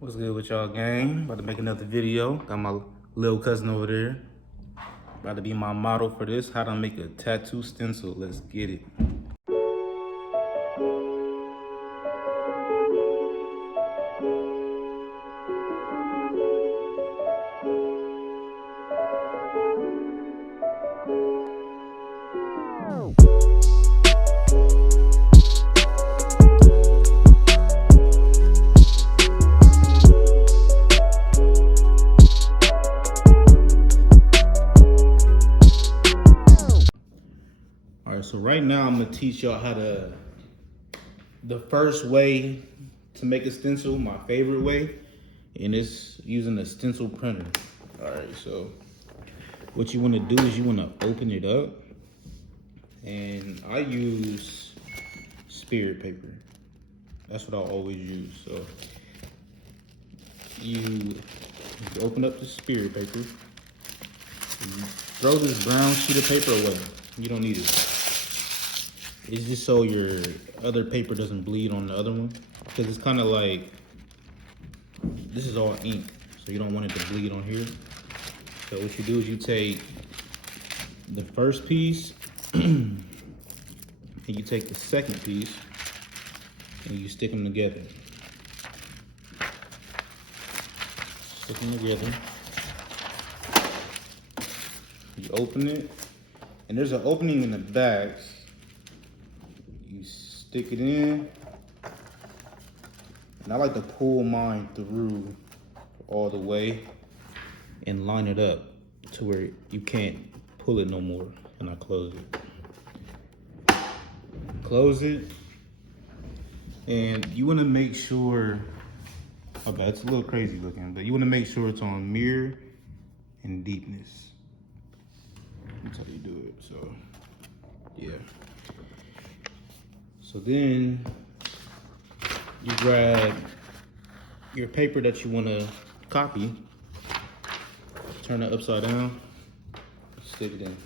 What's good with y'all, gang? About to make another video. Got my little cousin over there. About to be my model for this. How to make a tattoo stencil. Let's get it. Alright, so right now I'm gonna teach y'all the first way to make a stencil, my favorite way, and it's using a stencil printer. Alright, so what you wanna do is you wanna open it up, and I use spirit paper. That's what I always use. So you open up the spirit paper, you throw this brown sheet of paper away. You don't need it. It's just so your other paper doesn't bleed on the other one. Because it's kind of like, this is all ink, so you don't want it to bleed on here. So what you do is you take the first piece, and you take the second piece, and you stick them together. Stick them together. You open it, and there's an opening in the back. You stick it in, and I like to pull mine through all the way and line it up to where you can't pull it no more. And I close it. Close it, and you want to make sure, okay, it's a little crazy looking, but you want to make sure it's on mirror and deepness. That's how you do it. So yeah. So then you grab your paper that you want to copy, turn it upside down, stick it in.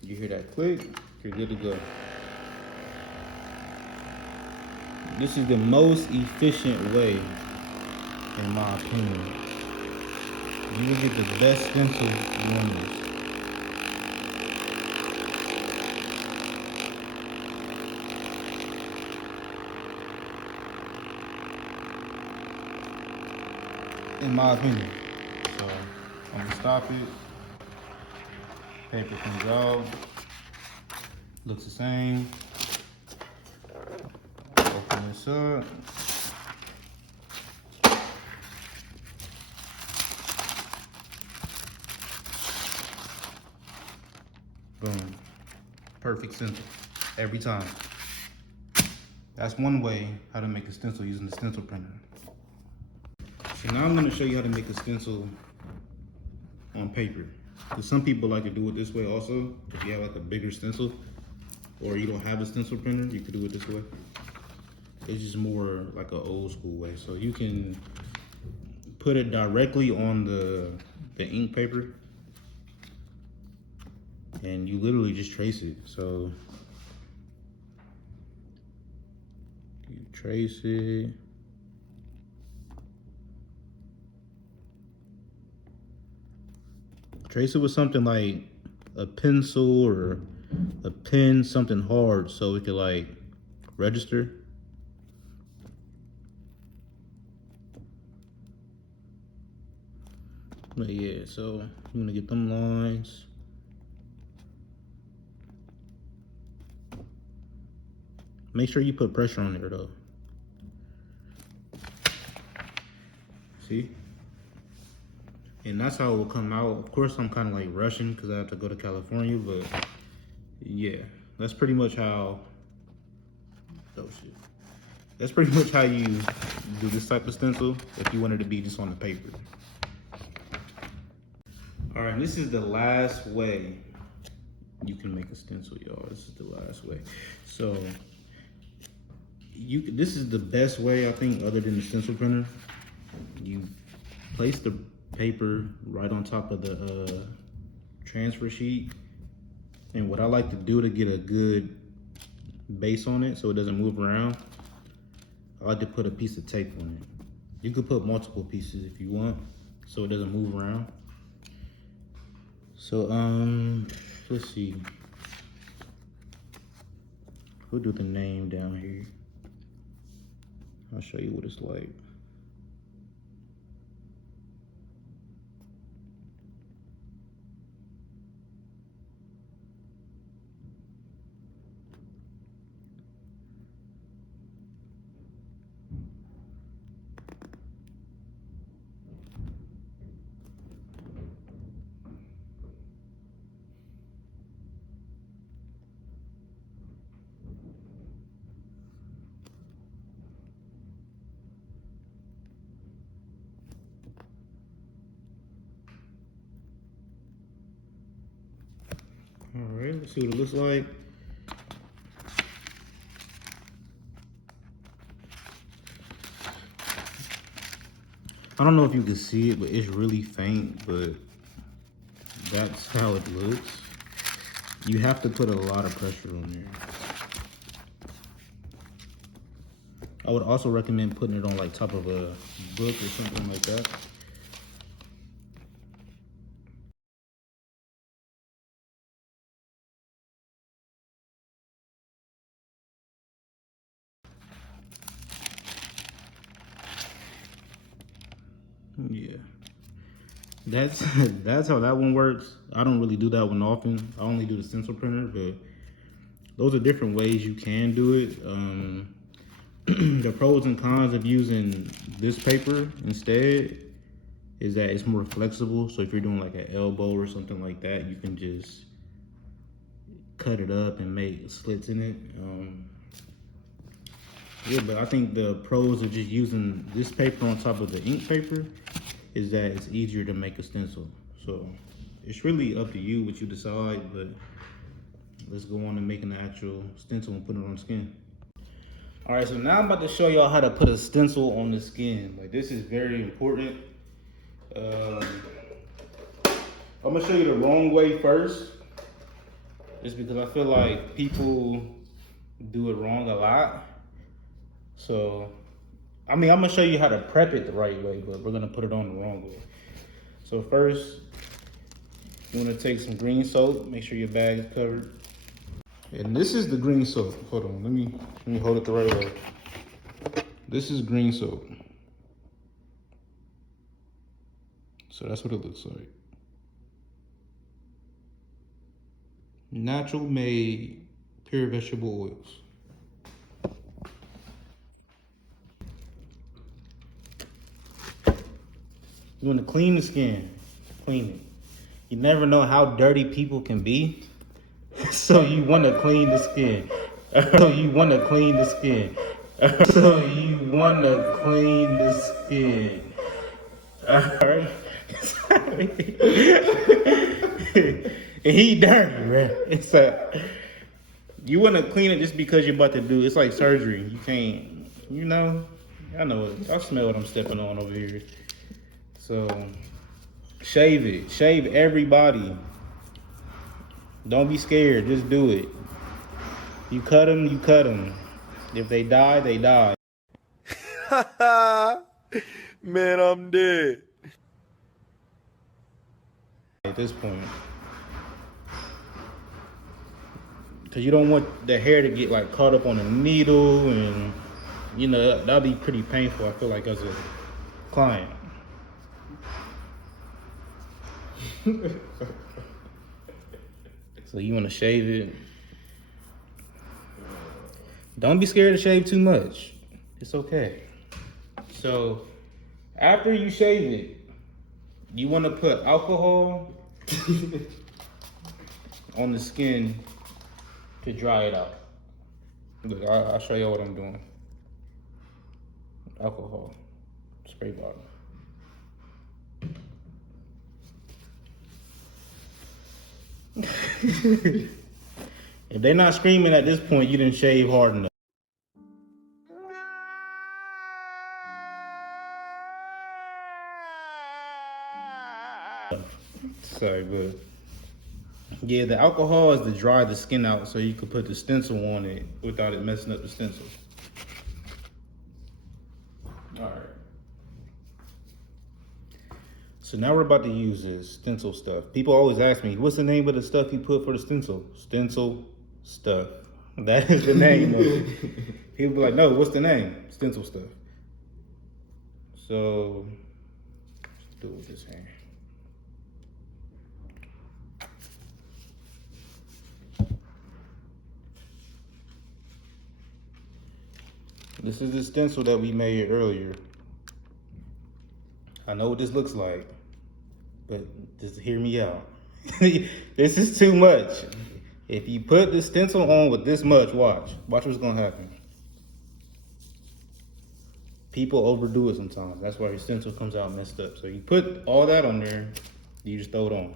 You hear that click, you're good to go. This is the most efficient way, in my opinion. You will get the best stencil doing this. In my opinion. So I'm gonna stop it. Paper comes out. Looks the same. Open this up. Boom. Perfect stencil. Every time. That's one way how to make a stencil using the stencil printer. So now I'm going to show you how to make a stencil on paper. Because some people like to do it this way also. If you have like a bigger stencil, or you don't have a stencil printer, you could do it this way. It's just more like an old school way. So you can put it directly on the ink paper, and you literally just trace it. So you trace it. Trace it with something like a pencil or a pen, something hard, so it could like register. But yeah, so I'm gonna get them lines. Make sure you put pressure on there though. See? And that's how it will come out. Of course, I'm kind of like rushing because I have to go to California, but yeah, that's pretty much how, oh shit. That's pretty much how you do this type of stencil if you want it to be just on the paper. All right, this is the last way you can make a stencil, y'all. This is the last way. So this is the best way, I think, other than the stencil printer. You place the paper right on top of the transfer sheet, and what I like to do to get a good base on it so it doesn't move around, I like to put a piece of tape on it. You could put multiple pieces if you want, so it doesn't move around. So let's see. We'll do the name down here. I'll show you what it's like. All right, let's see what it looks like. I don't know if you can see it, but it's really faint, but that's how it looks. You have to put a lot of pressure on there. I would also recommend putting it on like top of a book or something like that. Yeah, that's that's how that one works. I don't really do that one often. I only do the stencil printer, but those are different ways you can do it. The pros and cons of using this paper instead is that it's more flexible. So if you're doing like an elbow or something like that, you can just cut it up and make slits in it. Yeah, but I think the pros of just using this paper on top of the ink paper is that it's easier to make a stencil. So it's really up to you what you decide, but let's go on to making the actual stencil and put it on skin. All right, so now I'm about to show y'all how to put a stencil on the skin. Like, this is very important. I'm gonna show you the wrong way first, just because I feel like people do it wrong a lot. So, I mean, I'm gonna show you how to prep it the right way, but we're gonna put it on the wrong way. So first, you wanna take some green soap, make sure your bag is covered. And this is the green soap. Hold on, let me hold it the right way. This is green soap. So that's what it looks like. Natural made, pure vegetable oils. You want to clean the skin, clean it. You never know how dirty people can be, so you want to clean the skin. So you want to clean the skin. So you want to clean the skin. Alright? And he dirty, man. It's you want to clean it just because you're about to do. It's like surgery. You can't, you know. I know it. I smell what I'm stepping on over here. So shave it. Shave everybody. Don't be scared. Just do it. You cut them, you cut them. If they die, they die. Man, I'm dead. At this point. Because you don't want the hair to get like caught up on a needle, and you know, that'll be pretty painful, I feel like, as a client. So you want to shave it. Don't be scared to shave too much. It's okay. So after you shave it, you want to put alcohol on the skin to dry it out. Look, I'll show you what I'm doing. Alcohol, spray bottle. If they're not screaming at this point, you didn't shave hard enough. Sorry, but yeah, the alcohol is to dry the skin out so you can put the stencil on it without it messing up the stencil. All right. So now we're about to use this stencil stuff. People always ask me, what's the name of the stuff you put for the stencil? Stencil stuff. That is the name of it. People be like, no, what's the name? Stencil stuff. So, let's do it with this hand. This is the stencil that we made earlier. I know what this looks like, but just hear me out. This is too much. If you put the stencil on with this much, watch what's gonna happen. People overdo it sometimes. That's why your stencil comes out messed up. So you put all that on there, you just throw it on.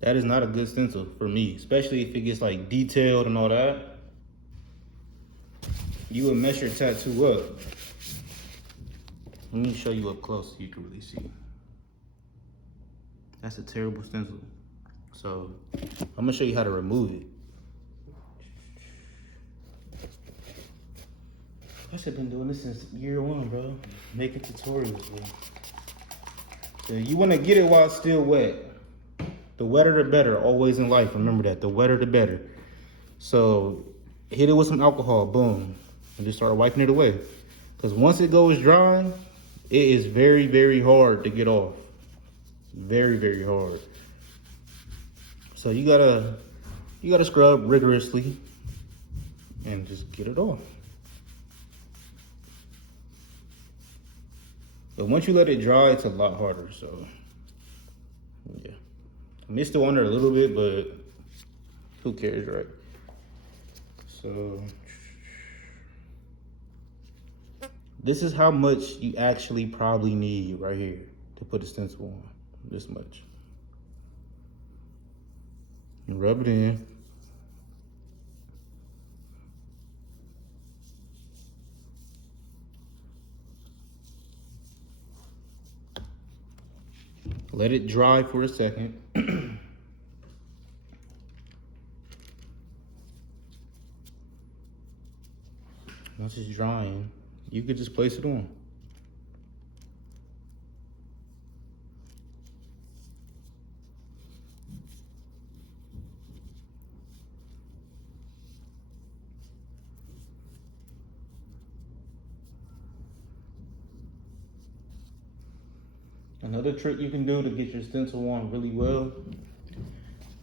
That is not a good stencil for me, especially if it gets like detailed and all that. You would mess your tattoo up. Let me show you up close so you can really see. That's a terrible stencil. So I'm gonna show you how to remove it. I should have been doing this since year one, bro. Making tutorials, bro. So you wanna get it while it's still wet. The wetter the better, always in life, remember that. The wetter the better. So hit it with some alcohol, boom. And just start wiping it away. Because once it goes dry, it is very, very hard to get off. Very, very hard. So you gotta scrub rigorously and just get it off. But once you let it dry, it's a lot harder, so yeah. I missed the one there a little bit, but who cares, right? So this is how much you actually probably need right here to put a stencil on. This much. And rub it in. Let it dry for a second. Once it's drying, you could just place it on. Another trick you can do to get your stencil on really well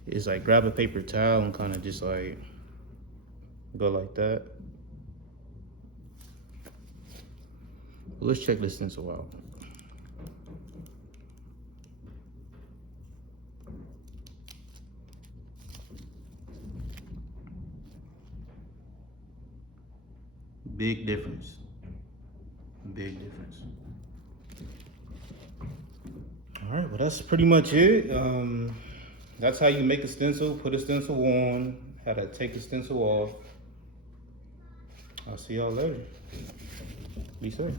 is like grab a paper towel and kind of just like go like that. Let's check this stencil out. Big difference. Big difference. All right, well, that's pretty much it. That's how you make a stencil, put a stencil on, how to take the stencil off. I'll see y'all later. Be safe.